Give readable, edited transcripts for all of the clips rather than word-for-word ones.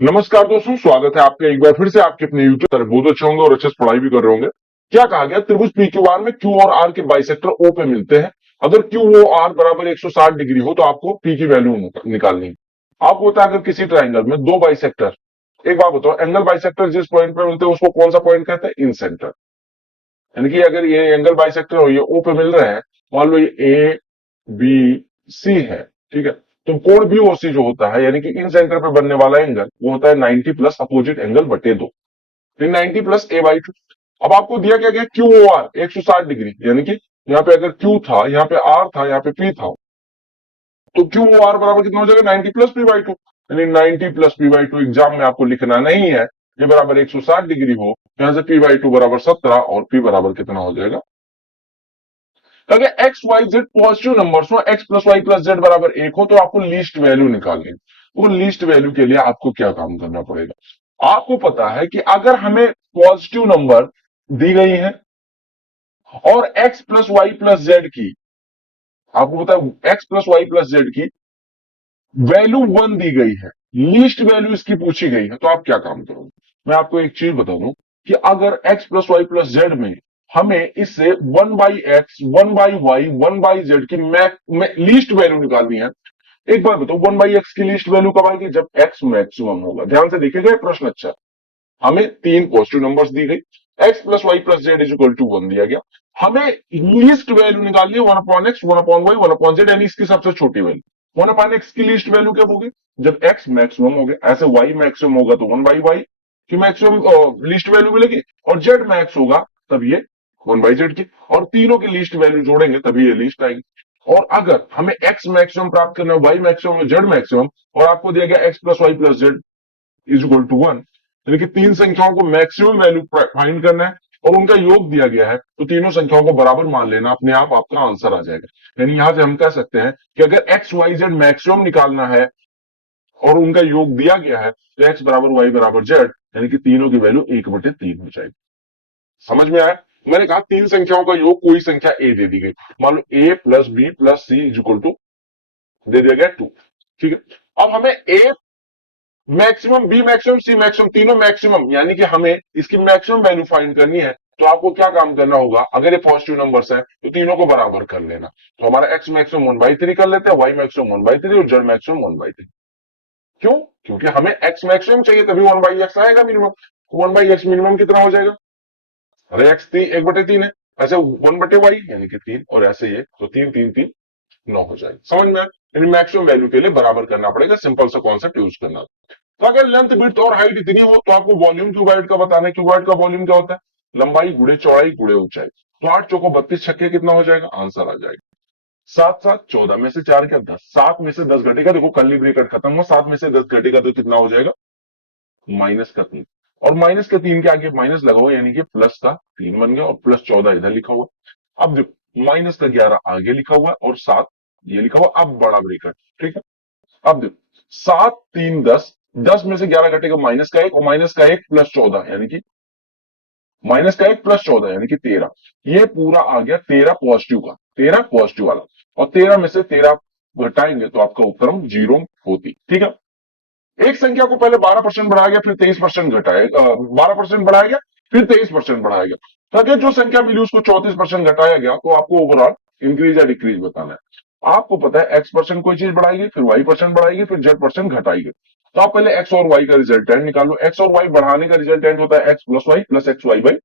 नमस्कार दोस्तों, स्वागत है आपका एक बार फिर से आपके अपने यूट्यूब पर। बहुत अच्छे होंगे और अच्छे से पढ़ाई भी कर रहे होंगे। क्या कहा गया, त्रिभुज पी क्यू आर में क्यू और आर के बाइसेक्टर ओ पे मिलते हैं। अगर क्यू ओ आर बराबर 160 डिग्री हो तो आपको पी की वैल्यू निकालनी है। आपको होता है अगर किसी ट्राइंगल में दो बाइसेक्टर, एक बात बताओ, एंगल बाइसेक्टर जिस पॉइंट पे मिलते हैं उसको कौन सा पॉइंट कहते हैं? इन सेंटर। यानी कि अगर ये एंगल बाइसेक्टर और ये ओ पे मिल रहे हैं, मान लो ये ए बी सी है, ठीक है, तो कोण बी ओ सी जो होता है यानी कि इन सेंटर पे बनने वाला एंगल वो होता है 90 प्लस अपोजिट एंगल बटे दो, 90 प्लस ए बाई टू। अब आपको दिया क्या गया, क्यू ओ आर 160 डिग्री, यानी कि यहाँ पे अगर क्यू था, यहाँ पे आर था, यहाँ पे पी था, तो क्यू ओ आर बराबर कितना हो जाएगा? 90 प्लस पी बाई टू। यानी 90 plus P by two exam में आपको लिखना नहीं है, ये बराबर 160 डिग्री हो, यहां से पी बाई टू बराबर 17 और पी बराबर कितना हो जाएगा? अगर X Y Z positive numbers हो, X plus Y plus Z बराबर एक हो, तो आपको लीस्ट वैल्यू निकालनी है। वो लीस्ट वैल्यू के लिए आपको क्या काम करना पड़ेगा? आपको पता है कि अगर हमें पॉजिटिव नंबर दी गई है और X plus Y plus Z की, आपको पता है X plus Y plus Z की वैल्यू 1 दी गई है, लीस्ट वैल्यू इसकी पूछी गई है, तो आप क्या काम करोगे? मैं आपको एक चीज बता दूं कि अगर x plus Y plus z में हमें इससे 1/x 1/y 1/z की लीस्ट वैल्यू निकालनी है। एक बार बताओ, 1/x की लीस्ट वैल्यू कब आएगी? जब x मैक्सिमम होगा। ध्यान से देखिएगा, ये प्रश्न अच्छा है। हमें तीन पॉजिटिव नंबर्स दी गई, x plus Y plus z is equal to 1 दिया गया, हमें लीस्ट वैल्यू निकालनी है 1/x 1/y 1/z, यानी इसकी सबसे छोटी वैल्यू। 1/x की लीस्ट वैल्यू कब होगी? जब x मैक्सिमम हो गया। ऐसे y मैक्सिमम होगा तो 1/y की मैक्सिमम लीस्ट वैल्यू मिलेगी, और z मैक्स होगा तब ये 1/z की, और तीनों की लीस्ट वैल्यू जोड़ेंगे तभी ये लीस्ट आएगी। और अगर हमें x मैक्सिमम प्राप्त करना है, y मैक्सिमम और z मैक्सिमम, और आपको दिया गया x plus Y plus z is equal to 1, यानी कि तीन संख्याओं को मैक्सिमम वैल्यू फाइंड करना है और उनका योग दिया गया है, तो तीनों संख्याओं को बराबर मान लेना, अपने आप आपका आंसर आ जाएगा। यानी यहां से हम कह सकते हैं कि अगर एक्स वाई जेड मैक्सिमम निकालना है और उनका योग दिया गया है, तो एक्स बराबर वाई बराबर जेड, यानी कि तीनों की वैल्यू 1/3 हो जाएगी। समझ में आया? मैंने कहा तीन संख्याओं का योग, कोई संख्या ए दे दी गई, मान लो A plus B plus C is equal to दे दिया गया 2, ठीक है। अब हमें A maximum, B maximum, C maximum, तीनों मैक्सिमम, यानी कि हमें इसकी मैक्सिमम वैल्यू फाइंड करनी है। तो आपको क्या काम करना होगा? अगर ये पॉजिटिव नंबर्स है तो तीनों को बराबर कर लेना। तो हमारा एक्स मैक्सिमम 1/3 कर लेते हैं, वाई मैक्सिमम 1/3 और जेड मैक्सिमम 1/3। क्यों? क्योंकि हमें एक्स मैक्सिमम चाहिए, तभी 1/x आएगा मिनिमम। 1/x मिनिमम कितना हो जाएगा? अरे एक्स 1/3 है, ऐसे 1/y यानी कि 3, और ऐसे ये तो 3 3 3 9 हो जाएगा। समझ में आया? यानी मैक्सिमम वैल्यू के लिए बराबर करना पड़ेगा, सिंपल सा कॉन्सेप्ट यूज करना। तो अगर लेंथ विड्थ और हाइट इतनी हो तो आपको वॉल्यूम क्यूबाइड का बताना है। क्यूबाइड का वॉल्यूम क्या होता है? लंबाई गुणे चौड़ाई गुणे ऊंचाई। तो 8 चौको 32 छक्के कितना हो जाएगा? आंसर आ जाएगा 7 7 14 में से 4 क्या 10, 7 में से 10 घटेगा, देखो कर्ली ब्रैकेट खत्म हुआ, 7 में से 10 घटेगा तो कितना हो जाएगा? -3। और -3 के आगे माइनस लगा हुआ, यानी कि +3 बन गया, और +14 इधर लिखा हुआ। अब देखो -11 आगे लिखा हुआ और 7 ये लिखा हुआ, अब बड़ा ब्रैकेट, ठीक है। अब देखो 7 3 10, 10 में से 11 घटेगा -1, और -1 +14 यानी कि -1 +14 यानी कि 13। ये पूरा आ गया 13 पॉजिटिव का, 13 पॉजिटिव वाला, और 13 में से 13 घटाएंगे तो आपका उत्तर 0 होती, ठीक है। एक संख्या को पहले 12% बढ़ाया गया, फिर 23% घटाया, 12% बढ़ाया गया, फिर 23% बढ़ाया गया। तो अगर जो संख्या मिली उसको 34% घटाया गया, तो आपको ओवरऑल इंक्रीज या डिक्रीज बताना है। आपको पता है x% कोई चीज बढ़ाएगी, फिर y% बढ़ाएगी, फिर z% घटाएगी। तो आप पहले x और y का रिजल्टेंट निकालो। x और y बढ़ाने का रिजल्टेंट होता है x plus Y plus x y by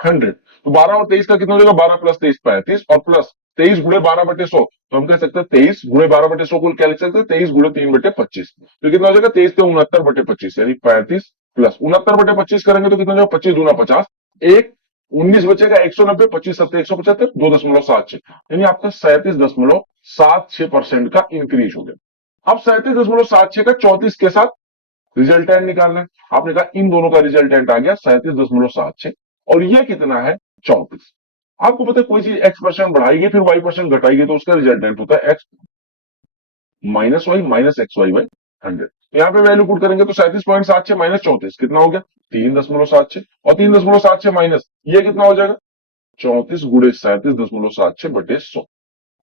100। तो 12 और 23 का कितना हो जाएगा? 12 प्लस 23 35, और प्लस 23 गुणे 12/100, तो हम कह सकते हैं 23 गुणे 12/100 को क्या लिख सकते हैं? 23 गुणे 3/25। तो कितना हो जाएगा? 23 से 69/25, यानी 35 प्लस 69/25 करेंगे तो कितना हो जाएगा? 25 दूना 50, एक 19 बचेगा, 190, 25 7 175, 2.76, यानी आपका 37.76% का इंक्रीज हो गया। अब 37.76 का 34 के साथ रिजल्टेंट निकालना है। आपने कहा इन दोनों का रिजल्टेंट आ गया 37.76, और ये कितना है? 34। आपको पता है कोई चीज x% बढ़ाएगी फिर y% घटाएगी तो उसका रिजल्टेंट होता है x minus y minus x y by 100। यहाँ पे वैल्यू पुट करेंगे तो 37.76 माइनस 34 कितना हो गया? 3.76, और 3.76 माइनस ये कितना हो जाएगा? 34 गुणे 37.76/100।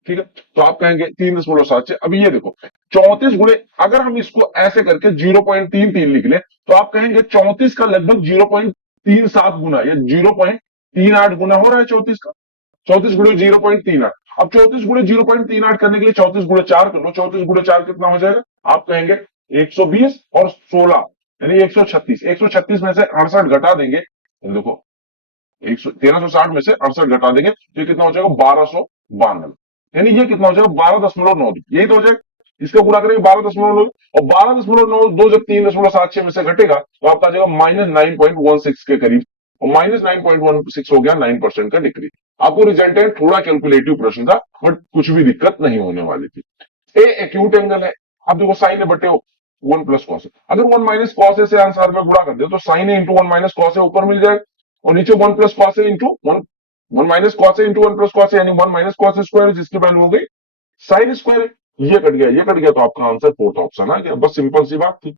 ठीक है, तो आप कहेंगे 3.76। अभी ये देखो 34 गुणे, अगर हम इसको ऐसे करके 0.33 लिख ले तो आप कहेंगे 34 का लगभग 0.37 गुना या 0.38 गुना हो रहा है 34 का। 34 गुणे 0.38। अब 34 गुणे 0.38 करने के लिए 34 गुणे 4 कर लो। 34 गुणे 4 कितना हो जाएगा? आप कहेंगे 120 और 16 यानी 136। 136 में से 68 घटा देंगे, देखो 1360 में से 68 घटा देंगे तो ये कितना हो जाएगा? 1292। यानी ये कितना हो जाएगा? 12.9। यही तो हो जाएगा। इसका पूरा करेंगे 12.9, और 12.9 जब 3.76 में से घटेगा तो आपका आ जाएगा -9.16 के करीब, और -9.16 हो गया 9% का डिक्रीज। आपको रिजल्टेंट थोड़ा कैलकुलेटिव प्रश्न था, बट कुछ भी दिक्कत नहीं होने वाली थी। ए एक्यूट एंगल है। अब देखो साइन ए बटे 1 + cos ए, अगर 1 - cos ए से आंसर में गुणा कर दे तो साइन ए इंटू 1 - cos ए ऊपर मिल जाएगा, और नीचे 1 + cos ए इंटू 1 - cos ए इंटू 1 + cos ए, यानी 1 - cos स्क्वायर, जिसकी वैल्यू हो गई साइन स्क्वायर। ये कट गया, ये कट गया, तो आपका आंसर फोर्थ ऑप्शन आ गया। बस सिंपल सी बात थी।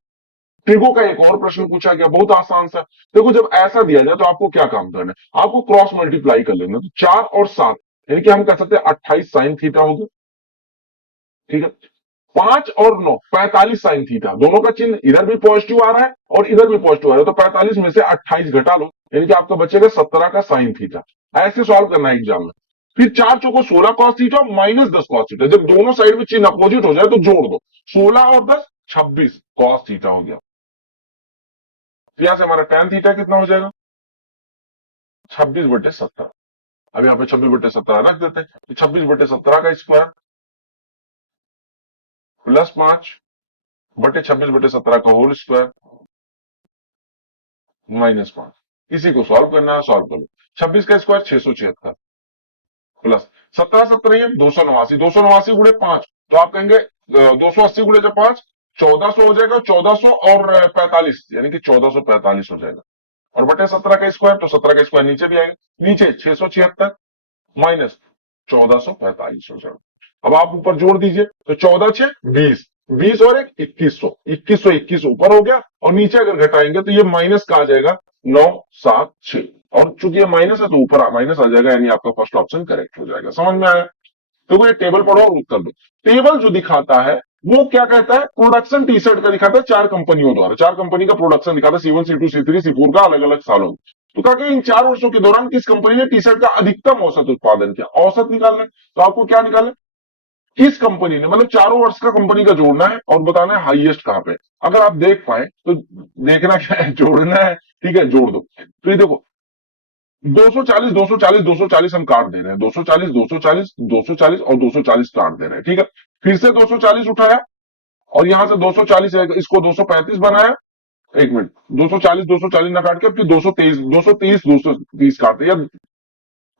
ट्रिगो का एक और प्रश्न पूछा गया, बहुत आसान सा। देखो जब ऐसा दिया जाए तो आपको क्या काम करना है? आपको क्रॉस मल्टीप्लाई कर लेना। तो 4 और 7 यानी कि हम कह सकते हैं 28 साइन थीटा होगा, ठीक है। 5 और 9 45 साइन थीटा, दोनों का चिन्ह इधर भी पॉजिटिव आ रहा है और इधर भी पॉजिटिव आ रहा है, तो 45 में से 28 घटा लो, यानी कि आपका बचेगा 17 का साइन थीटा। ऐसे सॉल्व करना है एग्जाम में। फिर 4 चौको 16 कॉस थीटा -10 कॉस थीटा, जब दोनों साइड में चिन्ह अपोजिट हो जाए तो जोड़ दो, 16 और 10 26 कॉस थीटा हो गया। तो यहां से हमारा tan थीटा कितना हो जाएगा? 26/17। अब यहाँ पे 26/17 रख देते हैं, तो 26/17 का स्क्वायर प्लस 5/26/17 का होल स्क्वायर -5। इसी को सॉल्व करना है, सॉल्व करो। 26 का स्क्वायर 676 प्लस 17 289, 289 गुणे 5, तो आप कहेंगे 280 गुणे जब 5 1400 हो जाएगा। 1400 और 45 यानी कि 1445 हो जाएगा, और बटे 17 का स्क्वायर, तो 17 का स्क्वायर नीचे भी आएगा, नीचे 676 माइनस 1445 हो जाएगा। अब आप ऊपर जोड़ दीजिए, तो 14 6 20, 20 और एक 2100, 2121 ऊपर हो गया, और नीचे अगर घटाएंगे तो ये माइनस का आ जाएगा 976, और चूंकि ये माइनस है तो ऊपर माइनस आ जाएगा, यानी आपका फर्स्ट ऑप्शन करेक्ट हो जाएगा। समझ में आया? तो ये टेबल पढ़ो और उत्तर दो। टेबल जो दिखाता है वो क्या कहता है? प्रोडक्शन टी शर्ट का दिखाता है 4 कंपनियों द्वारा, 4 कंपनी का प्रोडक्शन दिखाता है, C1 C2 C3 C4 का अलग अलग सालों में। तो कहा कि इन 4 वर्षों के दौरान किस कंपनी ने टी शर्ट का अधिकतम औसत उत्पादन किया? औसत निकालना है, तो आपको क्या निकालना है? किस कंपनी ने, मतलब चारों वर्ष का कंपनी का जोड़ना है और बताना है हाईएस्ट कहां पे। अगर आप देख पाए तो देखना क्या है, जोड़ना है, ठीक है, जोड़ दो। तो ये देखो 240 240 240 हम काट दे रहे हैं, 240 240 240 और 240 काट दे रहे हैं, ठीक है। फिर से 240 उठाया और यहां से 240 इसको 235 बनाया। एक मिनट, 240 ना काट के फिर 230 काटते, या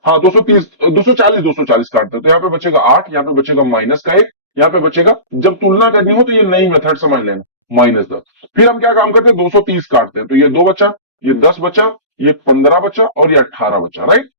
हाँ 240 काटते हैं, तो यहाँ पे बचेगा 8, यहाँ पे बचेगा माइनस का 1, यहाँ पे बचेगा, जब तुलना करनी हो तो ये नई मेथड समझ लेना, -10। फिर हम क्या काम करते हैं? 230 काटते हैं, तो ये 2 बचा, ये 10 बचा, ये 15 बचा और ये 18 बचा, राइट।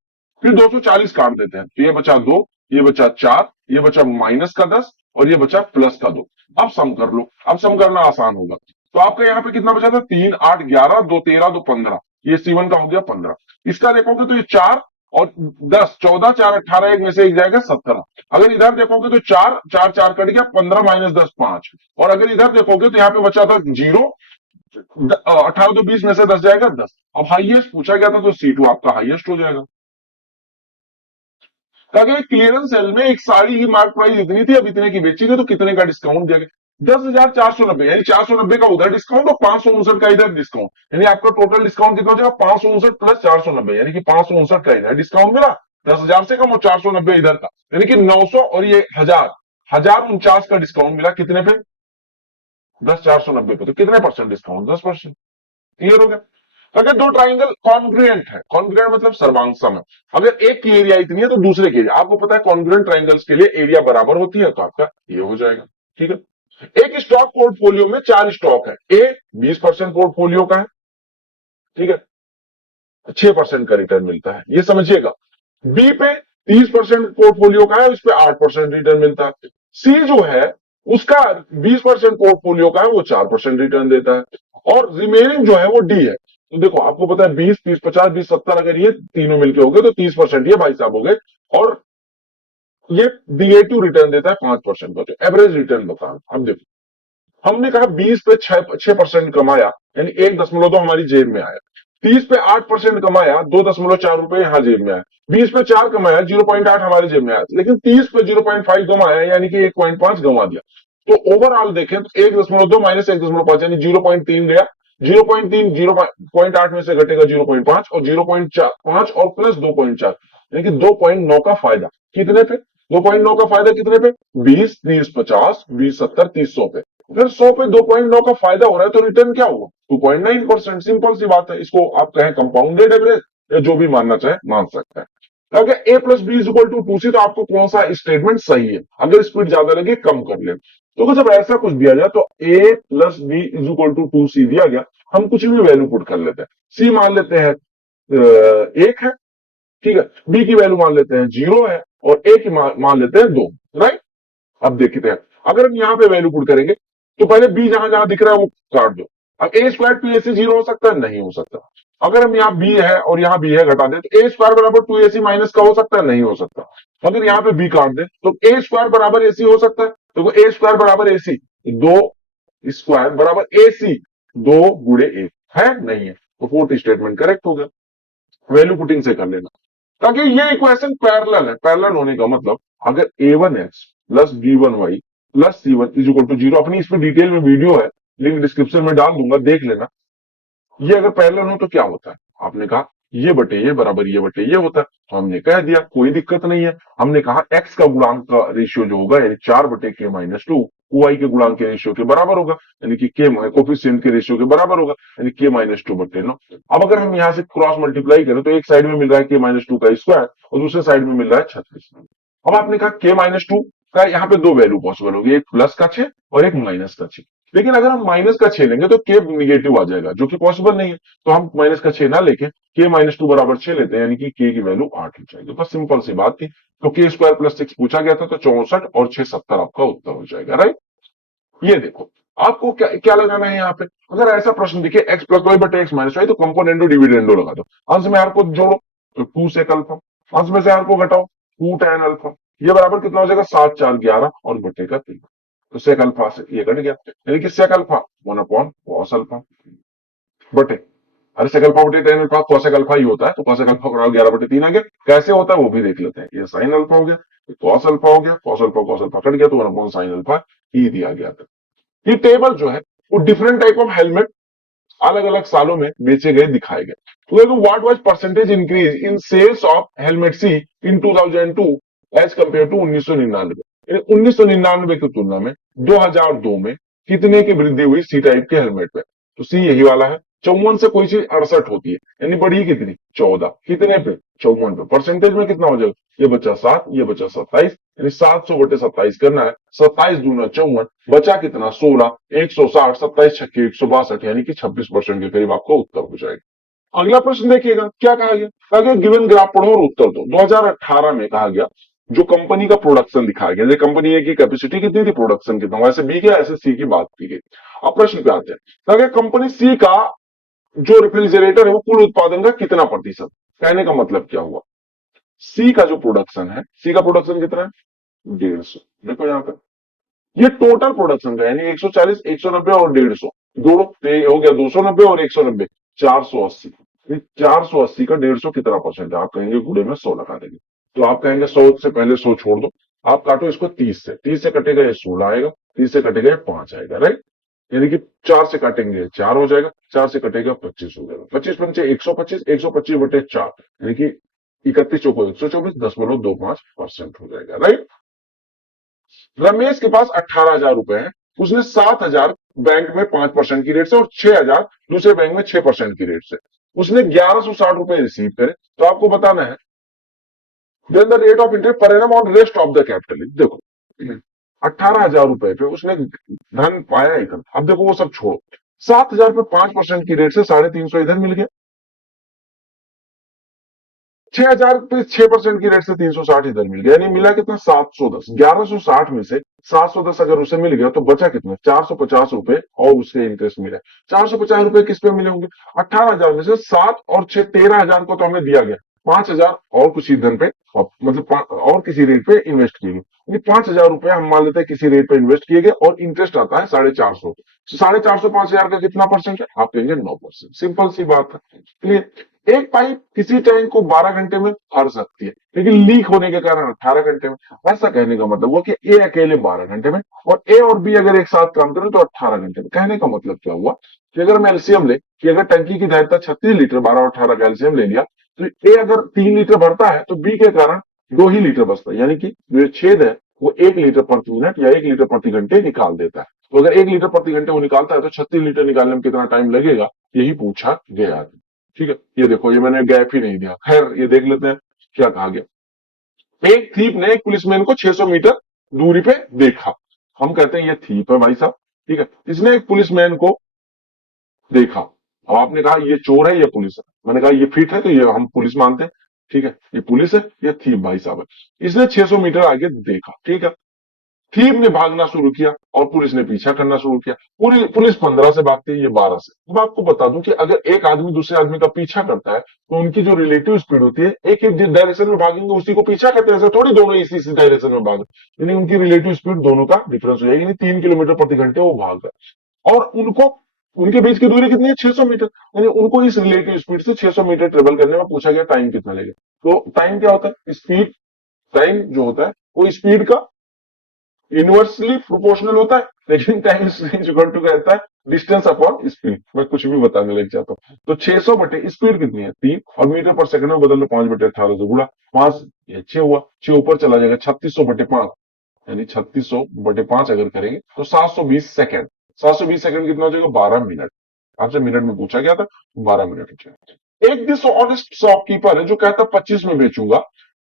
फिर 240 काट देते हैं, तो ये बचा 2, ये बचा 4, ये बचा माइनस का 10 और ये बचा प्लस का 2। अब सम कर लो, अब सम करना आसान होगा। तो आपका यहाँ पे कितना बचा था? 3 8 11 2 13 2 15, ये C1 का हो गया 15। इसका देखोगे तो ये 4 और 10 14 4 18 एक में से एक जाएगा 17। अगर इधर देखोगे तो 4 4 4 कट गया, 15 -10 5, और अगर इधर देखोगे तो यहाँ पे बचा था 0, 18 तो 20 में से 10 जाएगा 10। अब हाईएस्ट पूछा गया था तो C2 आपका हाईएस्ट हो जाएगा। अगर क्लियरेंस सेल में एक साड़ी की मार्क प्राइस इतनी थी, अब इतने की बेची गई, तो कितने का डिस्काउंट दिया गया? 10,490, यानी 490 का उधर डिस्काउंट और 559 का इधर डिस्काउंट, यानी आपका टोटल डिस्काउंट कितना हो जाएगा? 559 प्लस 490, यानी कि 559 का इधर डिस्काउंट मिला, 10,000 से कम और 490 इधर का, यानी कि 900 और ये 1049 का डिस्काउंट मिला। कितने पे? 10,490 पे, तो कितने परसेंट डिस्काउंट? 10%। क्लियर हो गया? अगर दो ट्राइंगल कॉन्ग्रुएंट है, कॉन्ग्रुएंट मतलब सर्वांगसम है, अगर एक की एरिया इतनी है तो दूसरे की एरिया, आपको पता है कॉन्ग्रुएंट ट्राइंगल्स के लिए एरिया बराबर होती है, तो आपका ये हो जाएगा, ठीक है। एक स्टॉक पोर्टफोलियो में 4 स्टॉक है, ए 20% पोर्टफोलियो का है, ठीक है, 6% का रिटर्न मिलता है, ये समझिएगा। बी पे 30% पोर्टफोलियो का है, उस पर 8% रिटर्न मिलता है। सी जो है उसका 20% पोर्टफोलियो का है, वो 4% रिटर्न देता है, और रिमेनिंग जो है वो डी है। तो देखो आपको पता है 20 30 50 20 70, अगर ये तीनों मिलके हो गए तो 30% ये भाई साहब हो गए, और ये निगेटिव रिटर्न देता है 5% का, तो एवरेज रिटर्न बता। अब देखो, हमने कहा 20 पे 6% कमाया, यानी 1.2 हमारी जेब में आया। 30 पे 8% कमाया, 2.4 रुपए यहां जेब में आया। 20 पे 4 कमाया, 0.8 हमारे जेब में आया। लेकिन 30 पे 0.5 कमाया, यानी कि 1.5 गंवा दिया। तो ओवरऑल देखें तो 1.2 माइनस 1.5 यानी 0.3 गया। 0.3 0.8 में से घटेगा 0.5, और 0.5 और प्लस 2.4, यानी कि 2.9 का फायदा। कितने पे? 2.9 का फायदा कितने पे? 20, 30, 50, 20, 70, 30, 100 पे। अगर 100 पे 2.9 का फायदा हो रहा है तो रिटर्न क्या होगा? 2.9%। सिंपल सी बात है, इसको आप कहें कंपाउंडेड एवरेज या जो भी मानना चाहे मान सकते हैं। अगर A plus B is equal to 2C, तो आपको कौन सा स्टेटमेंट सही है? अगर स्पीड ज्यादा लगे कम कर ले। तो जब ऐसा कुछ दिया जाए तो A plus B is equal to 2C दिया गया, हम कुछ भी वैल्यू पुट कर लेते हैं। सी मान लेते हैं 1 है, ठीक है। बी की वैल्यू मान लेते हैं 0 है, और ए की मान लेते हैं 2, राइट। अब देखते हैं, अगर हम यहां पे वैल्यू पुट करेंगे तो पहले बी जहां जहां दिख रहा है वो काट दो। अब ए स्क्वायर टू ए सी 0 हो सकता है? नहीं हो सकता। अगर हम यहाँ बी है और यहाँ बी है घटा दें तो ए स्क्वायर बराबर 2AC माइनस का हो सकता है? नहीं हो सकता। अगर यहाँ पे बी काट दें तो ए स्क्वायर बराबर AC हो सकता है? तो ए स्क्वायर बराबर AC, 2 स्क्वायर बराबर AC, 2 गुणे 1 है? नहीं है। तो फोर्थ स्टेटमेंट करेक्ट हो गया। वैल्यू पुटिंग से कर लेना, ताकि ये इक्वेशन पैरेलल है। पैरेलल होने का मतलब, अगर A1X plus B1Y plus C1 is equal to 0, अपनी इस पर डिटेल में वीडियो है, लिंक डिस्क्रिप्शन में डाल दूंगा, देख लेना। ये अगर पैरेलल हो तो क्या होता है? आपने कहा ये बटे ये बराबर ये बटे ये होता है, तो हमने कह दिया कोई दिक्कत नहीं है। हमने कहा एक्स का गुणांक का रेशियो जो होगा, यानी 4/K-2 वाई के गुणांक के रेशियो के बराबर होगा, यानी कि के कोफिशिएंट के रेशियो के बराबर होगा, यानी K-2/9। अब अगर हम यहां से क्रॉस मल्टीप्लाई करें तो एक साइड में मिल रहा है K-2 का स्क्वायर, और दूसरे साइड में मिल रहा है 36। अब आपने कहा K-2 का यहाँ पे दो वैल्यू पॉसिबल होगी, एक प्लस का 6 और एक माइनस का 6। लेकिन अगर हम माइनस का 6 लेंगे तो के निगेटिव आ जाएगा, जो कि पॉसिबल नहीं है। तो हम माइनस का 6 ना लेके K-2 बराबर 6 लेते हैं, यानी कि के की वैल्यू 8 हो जाएगी। बस सिंपल सी बात थी। तो के स्क्वायर प्लस 6 पूछा गया था, तो 64 और 6 70 आपका उत्तर हो जाएगा, राइट। ये देखो, आपको क्या क्या लगाना है यहाँ पे? अगर ऐसा प्रश्न दिखे एक्स प्लस वाई बटे एक्स माइनस वाई, तो कंपोनेंडो डिविडेंडो लगा दो। अंश में आर को जोड़ो तो 2 सेक अल्फा, अंश में से आर को घटाओ 2 tan अल्फा। ये बराबर कितना हो जाएगा? 7 4 11 और बटे का 3। तो सेक अल्फा से ये कट गया, यानी कि सेक अल्फा 1/cos अल्फा बटे, अरे सेक अल्फा बटे tan अल्फा cosec अल्फा ही होता है, तो cosec अल्फा बराबर 11/3 आ गया। कैसे होता है वो भी देख लेते हैं। ये साइन अल्फा हो गया, cos अल्फा हो गया, cos अल्फा कट गया, तो 1/sin अल्फा ही दिया गया था। ये टेबल जो है वो डिफरेंट टाइप ऑफ हेलमेट अलग अलग सालों में बेचे गए दिखाए गए। तो देखो, what was percentage increase in sales of helmet C in 2002 as compare to 1999। 1999 की तुलना में 2002 में कितने की वृद्धि हुई सी टाइप के हेलमेट पे? तो सी यही वाला है। 54 से कोई चीज 68 होती है, यानी बढ़ी कितनी? 14। कितने पे? 54 पे। परसेंटेज में कितना हो जाएगा? ये बचा 7, ये बचा 27, यानी 700/27 करना है। 27 दूना 54, बचा कितना? 16, 160, 27 छक्के 162, यानी कि 26% के करीब आपका उत्तर हो जाएगा। अगला प्रश्न देखिएगा, क्या कहा गया? कहा गया गिवन ग्राफ पढ़ो और उत्तर दो। 2018 में कहा गया जो कंपनी का प्रोडक्शन दिखाया गया, कंपनी ए की कैपेसिटी कितनी थी, प्रोडक्शन कितना, वैसे बी की ऐसे सी की बात की गई। अब प्रश्न पे आते हैं। कहा गया कंपनी सी का जो रेफ्रिजरेटर है वो कुल उत्पादन का कितना प्रतिशत? कहने का मतलब क्या हुआ? सी का जो प्रोडक्शन है, सी का प्रोडक्शन कितना है? 150। देखो यहाँ पे, ये टोटल प्रोडक्शन का, यानी 140, 190 और 150, दो हो गया 290 और 190, 480। 480 का 150 कितना परसेंट है? आप कहेंगे गुणे में 100 लगा देंगे, तो आप कहेंगे 100 से पहले 100 छोड़ दो। आप काटो इसको 30 से, 30 से कटेगा ये 16 आएगा, 30 से कटेगा ये 5 आएगा, राइट। यानी कि 4 से काटेंगे 4 हो जाएगा, 4 से कटेगा 25 हो जाएगा। 25 पंचे 125, 125/4, यानी कि 31 चौको 124, 10.25% हो जाएगा, राइट। रमेश के पास 18,000 रुपए है, उसने 7,000 बैंक में 5% की रेट से और 6,000 दूसरे बैंक में 6% की रेट से, उसने 1,160 रुपए रिसीव करे। तो आपको बताना है then the rate of interest per annum on rest of the capital. देखो, 18,000 रुपए पे उसने धन पाया इधर। अब देखो वो सब छोड़ो, 7,000 पे 5% की रेट से 350 इधर मिल गया, 6,000 पे 6% की रेट से 360 इधर मिल गया, यानी मिला कितना? 710। 1,160 में से 710 अगर उसे मिल गया तो बचा कितना? 450 रुपए, और उसके इंटरेस्ट मिला। 450 रुपए किस पे मिले होंगे? 18,000 में से 7 और 6 13,000 को तो हमें दिया गया, 5,000 और कुछ ईंधन पे मतलब और किसी रेट पे इन्वेस्ट किए गए, 5,000 रुपए हम मान लेते हैं किसी रेट पे इन्वेस्ट किए गए और इंटरेस्ट आता है 450। 450 5,000 का कितना परसेंट है, आप कहेंगे 9%। सिंपल सी बात है। क्लियर। एक पाइप किसी टैंक को 12 घंटे में भर सकती है, लेकिन लीक होने के कारण 18 घंटे में। ऐसा कहने का मतलब हुआ कि ए अकेले 12 घंटे में और ए और बी अगर एक साथ काम करें तो 18 घंटे में। कहने का मतलब क्या हुआ कि अगर मैं एलसीएम ले कि अगर टंकी की धारिता 36 लीटर, 12 और 18 का एलसीएम ले लिया, तो ए अगर 3 लीटर भरता है तो बी के कारण 2 ही लीटर बचता है, यानी कि जो छेद है वो 1 लीटर प्रति मिनट या 1 लीटर प्रति घंटे निकाल देता है। तो अगर 1 लीटर प्रति घंटे वो निकालता है तो 36 लीटर निकालने में कितना टाइम लगेगा, यही पूछा गया है। ठीक है, ये देखो, ये मैंने गैप ही नहीं दिया। खैर, ये देख लेते हैं क्या कहा गया। एक थीप ने एक पुलिसमैन को 600 मीटर दूरी पे देखा। हम कहते हैं ये थीप है भाई साहब। ठीक है, इसने एक पुलिसमैन को देखा। अब आपने कहा ये चोर है ये पुलिस है, मैंने कहा ये फिट है तो ये हम पुलिस मानते हैं। ठीक है, ये पुलिस है ये थीप भाई साहब है। इसने 600 मीटर आगे देखा। ठीक है, थीप ने भागना शुरू किया और पुलिस ने पीछा करना शुरू किया। पूरी पुलिस 15 से भागती है, ये 12 से। अब आपको बता दूं कि अगर एक आदमी दूसरे आदमी का पीछा करता है तो उनकी जो रिलेटिव स्पीड होती है, एक ही डायरेक्शन में भागेंगे उसी को पीछा करते हैं, ऐसे थोड़ी दोनों इसी डायरेक्शन में भागे, यानी उनकी रिलेटिव स्पीड दोनों का डिफरेंस हो जाएगी, यानी 3 किलोमीटर प्रति घंटे वो भाग रहा है। और उनको उनके बीच की दूरी कितनी है, 600 मीटर, यानी उनको इस रिलेटिव स्पीड से 600 मीटर ट्रेवल करने में पूछा गया टाइम कितना लगेगा। तो टाइम क्या होता है, स्पीड, टाइम जो होता है वो स्पीड का इनवर्सली प्रोपोर्शनल होता है, लेकिन टाइम इक्वल टू कहता है डिस्टेंस अपॉन स्पीड। मैं कुछ भी बताने लग जाता हूँ। तो 600 बटे स्पीड कितनी है 3, और मीटर पर सेकंड में बदल लो 5/18 से गुड़ा 5, 6 हुआ, 6 ऊपर चला जाएगा 3600/5, यानी 3600/5 अगर करेंगे तो 720 सेकंड। 720 सेकंड कितना हो जाएगा, 12 मिनट। आपसे मिनट में पूछा गया था, 12 मिनट हो जाएगा। एक डिसऑनेस्ट शॉपकीपर है जो कहता है 25 में बेचूंगा।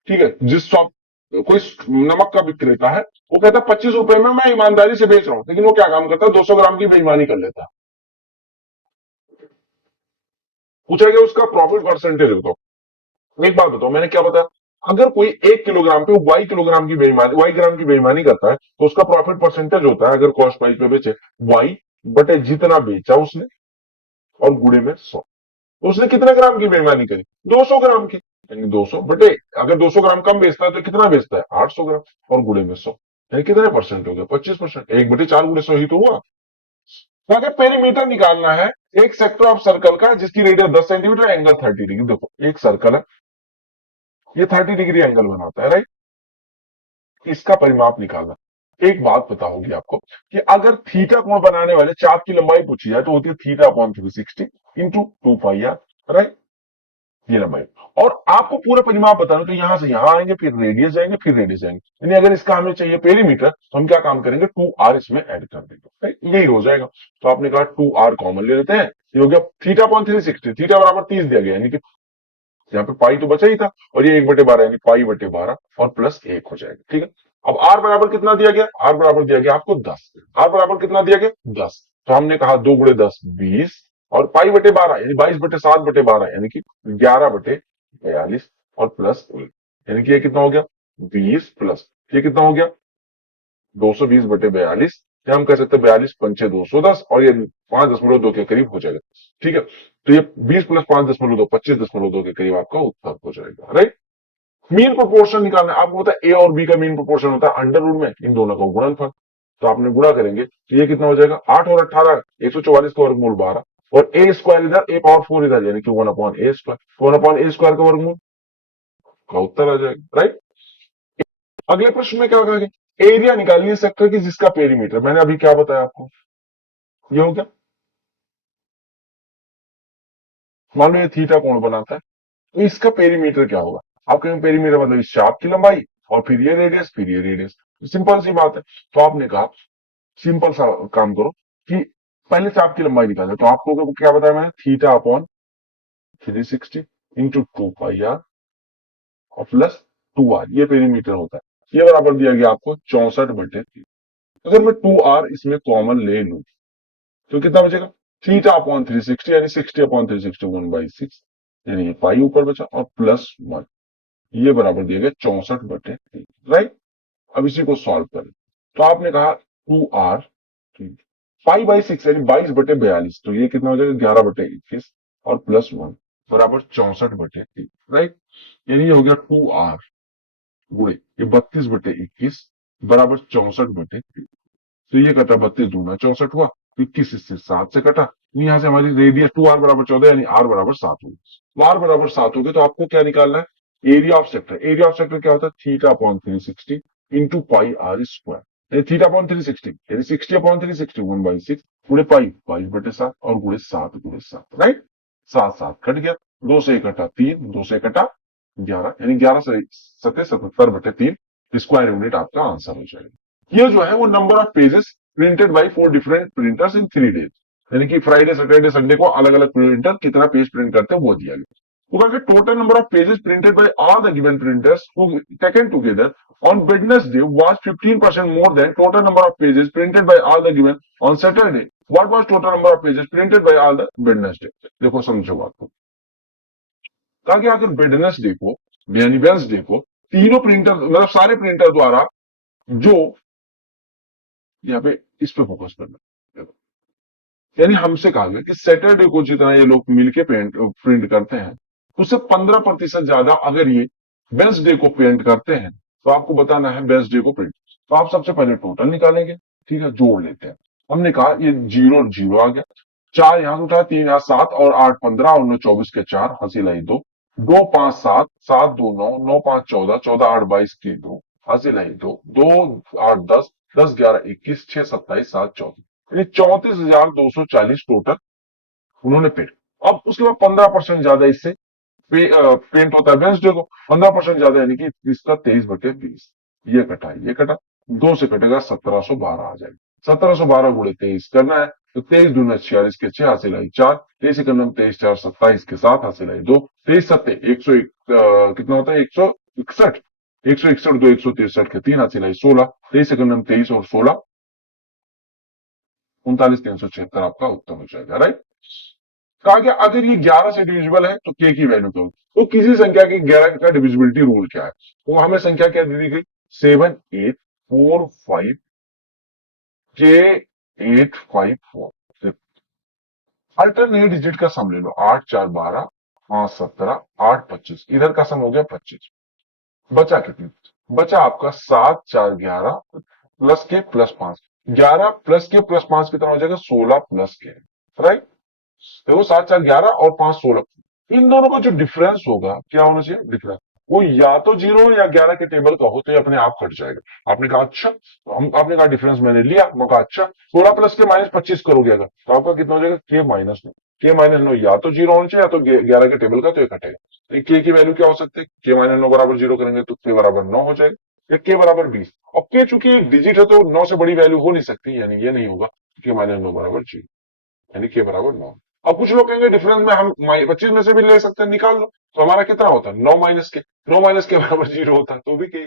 ठीक है, जिस शॉप, कोई नमक का विक्रेता है, वो कहता है 25 रुपए में मैं ईमानदारी से बेच रहा हूं, लेकिन वो क्या काम करता है, 200 ग्राम की बेईमानी कर लेता है। पूछा गया उसका प्रॉफिट परसेंटेज बताओ। एक बात बताओ, मैंने क्या बताया, अगर कोई 1 किलोग्राम पे वाई ग्राम की बेईमानी करता है तो उसका प्रॉफिट परसेंटेज होता है, अगर कॉस्ट प्राइस पे बेचे, वाई बटे जितना बेचा उसने और गुड़े में 100। तो उसने कितने ग्राम की बेईमानी करी, 200 ग्राम की, यानी 200 बटे, अगर 200 ग्राम कम बेचता है तो कितना बेचता है, 800 ग्राम, और गुड़े में 100, यानी कितने परसेंट हो गया, 25%। 1/4 गुड़े 100 ही तो हुआ। तो अगर पेरीमीटर निकालना है एक सेक्टर ऑफ सर्कल का जिसकी रेडियस 10 सेंटीमीटर, एंगल 30 डिग्री, देखो एक सर्कल है, ये 30 डिग्री एंगल बनाता है, राइट। इसका परिमाप निकालना। एक बात पता होगी आपको कि अगर थीटा कोण बनाने वाले चाप की लंबाई पूछी जाए तो होती है theta upon 360 into 2 pi r, right, ये लंबाई। और आपको पूरा परिमाप बताना, तो यहां से यहां आएंगे, फिर रेडियस जाएंगे, फिर रेडियस जाएंगे, यानी अगर इसका हमें चाहिए पेरीमीटर तो हम क्या काम करेंगे, 2r इसमें ऐड कर देंगे, राइट? यही हो जाएगा। तो आपने कहा 2r कॉमन ले लेते हैं, ये हो गया थीटा अपॉन 360, थीटा बराबर 30 दिया गया, यानी कि यहाँ पे पाई तो बचा ही था, और ये 1/12 यानी पाई/12 और प्लस 1 हो जाएगा। ठीक है, अब आर बराबर कितना दिया गया, आर बराबर दिया गया आपको 10। आर बराबर कितना दिया गया, 10। तो हमने कहा 2 × 10 20, और पाई/12 यानी 22/7/12, यानी कि 11/42 और प्लस 1, यानी कि ये कितना हो गया 20 प्लस ये कितना हो गया 220/42, या हम कह सकते हैं 42×5 = 210, और ये 5.2 के करीब हो जाएगा। ठीक है, तो ये 20 प्लस 5.2 25.2 के करीब आपका उत्तर हो जाएगा, राइट। मीन प्रोपोर्शन निकालना है आपको, पता है ए और बी का मीन प्रोपोर्शन होता है अंडर रूट में इन दोनों का गुणनफल। तो आपने गुणा करेंगे तो ये कितना हो जाएगा, 8 और 18 144 का वर्गमूल 12, और ए स्क्वायर इधर ए पावर 4 इधर, यानी कि 1/a², 1/a² का वर्गमूल का उत्तर आ जाएगा, राइट। अगले प्रश्न में क्या कहा गया, एरिया निकालिए सेक्टर की जिसका पेरीमीटर, मैंने अभी क्या बताया आपको, ये हो गया। मान लो ये थीटा कोण बनाता है, तो इसका पेरीमीटर क्या होगा, आप कहेंगे पेरीमीटर मतलब इस चाप की लंबाई और फिर ये रेडियस, फिर ये रेडियस। सिंपल सी बात है। तो आपने कहा सिंपल सा काम करो कि पहले चाप की लंबाई निकाले, तो आपको क्या बताया मैंने, theta upon 360 into 2 pi r और प्लस 2r, ये पेरीमीटर होता है। ये बराबर दिया गया आपको 64/3। अगर मैं 2r इसमें कॉमन ले लू तो कितना बचेगा, थीटा अपॉन 360, यानी 60/360 1/6, यानी ये पाई ऊपर बचा, और प्लस 1, ये बराबर दिया गया 64/3, राइट। अब इसी को सॉल्व करें, तो आपने कहा 2r पाई/6 यानी 22/42, तो ये कितना हो जाएगा 11/21 और प्लस 1, बराबर 64/3, राइट। यानी ये हो गया 2r गुणे ये 32/21 बराबर 64/3। तो ये कटा 32 दूना 64 हुआ, 21 इससे 7 से कटा, तो यहाँ से हमारी रेडियस 2r बराबर 14 यानी r बराबर 7 होगी। तो r बराबर 7 हो गए तो आपको क्या निकालना है, area of sector. Area of sector क्या होता है, theta upon 360 into pi r square. Theta upon 360 यानी 60 अपॉन 360 1/6 गुणे पाई 22/7 और गुणे 7 राइट। 7 कट गया, 2 से कटा 3, 2 से कटा 11 यानी 11 से 77/3 स्क्वायर यूनिट आपका आंसर हो जाएगा। ये जो है वो number of pages printed by 4 different printers in 3 days, यानी कि फ्राइडे सैटरडे संडे को अलग अलग प्रिंटर कितना पेज प्रिंट करते हैं वो दिया गया। तो अगर total number of pages printed by all the given printers taken together on Wednesday was 15% more than total number of pages printed by all the given on Saturday. What was total number of pages printed by all the Wednesday? देखो समझो बात को। कहा कि अगर Wednesday को यानी Wednesday को तीनों प्रिंटर मतलब सारे प्रिंटर द्वारा जो यहाँ पे इस पे फोकस करना, यानी हमसे कहा गया कि सैटरडे को जितना ये लोग मिलके प्रिंट करते हैं उससे 15% ज्यादा अगर ये वेंसडे को प्रिंट करते हैं तो आपको बताना है वेंसडे को प्रिंट। तो आप सबसे पहले टोटल निकालेंगे, ठीक है, जोड़ लेते हैं। हमने कहा ये 0 आ गया, 4 यहां से उठा, 3 यहाँ 7 और 8 15 और 9 24 के 4 हंसी लाई 2, 2 5 7 7 2 9 9 5 14 14 8 22 के 2 हंसी लाई 2 2 8 10 10 11 21 6 27 7 34 यानी 34,240 टोटल उन्होंने पेड। अब उसके बाद 15% ज्यादा इससे पेंट होता है वेंसडे को, 15% ज्यादा यानी कि इसका 23/20 ये कटा, ये कटा, 2 से कटेगा 1712 आ जाएगा। 1712 गुणे 23 करना है तो 23 दूना 46 के 6 हासिल आई 4, 23 के नम 23 4 27 के 7 हासिल आई 2, 23 सत्ते 101 कितना होता है 161, 161 2 163 के 3 हासिल आई 16, 23 के नम 23 और 16 39,376 आपका उत्तर हो जाएगा, राइट। कहा गया अगर ये 11 से डिविजिबल है तो के की वैल्यू क्या होगी। तो किसी संख्या की 11 का डिविजिबिलिटी रूल क्या है, तो हमें संख्या क्या दी गई 7 8 4 5 के 854। अल्टरनेट डिजिट का सम ले लो, 8 4 12 5 17 8 25, इधर का सम हो गया 25। बचा कितनी, बचा आपका 7 4 11 प्लस के प्लस 5, 11 प्लस के प्लस 5 कितना हो जाएगा 16 प्लस के, राइट। देखो 7 4 11 और 5 16, इन दोनों का जो डिफरेंस होगा क्या होना चाहिए, डिफरेंस वो या तो 0 या 11 के टेबल का हो तो ये अपने आप कट जाएगा। आपने कहा अच्छा, तो हम आपने कहा डिफरेंस मैंने लिया, मैं कहा अच्छा 16 प्लस के माइनस 25 करोगे अगर तो आपका कितना हो जाएगा के माइनस 9, के माइनस 9 या तो 0 होना चाहिए या तो 11 के टेबल का, तो ये कटेगा। तो के की वैल्यू क्या हो सकती है, के माइनस 9 बराबर 0 करेंगे तो के बराबर 9 हो जाएगा, या के बराबर 20। और के चूंकि एक डिजिट है तो 9 से बड़ी वैल्यू हो नहीं सकती, यानी ये नहीं होगा के माइनस 9 बराबर 0, यानी के बराबर 9। अब कुछ लोग कहेंगे डिफरेंस में हम 25 में से भी ले सकते हैं, निकाल लो, तो हमारा कितना होता है 9 माइनस के, 9 माइनस के बराबर 0 होता है तो भी के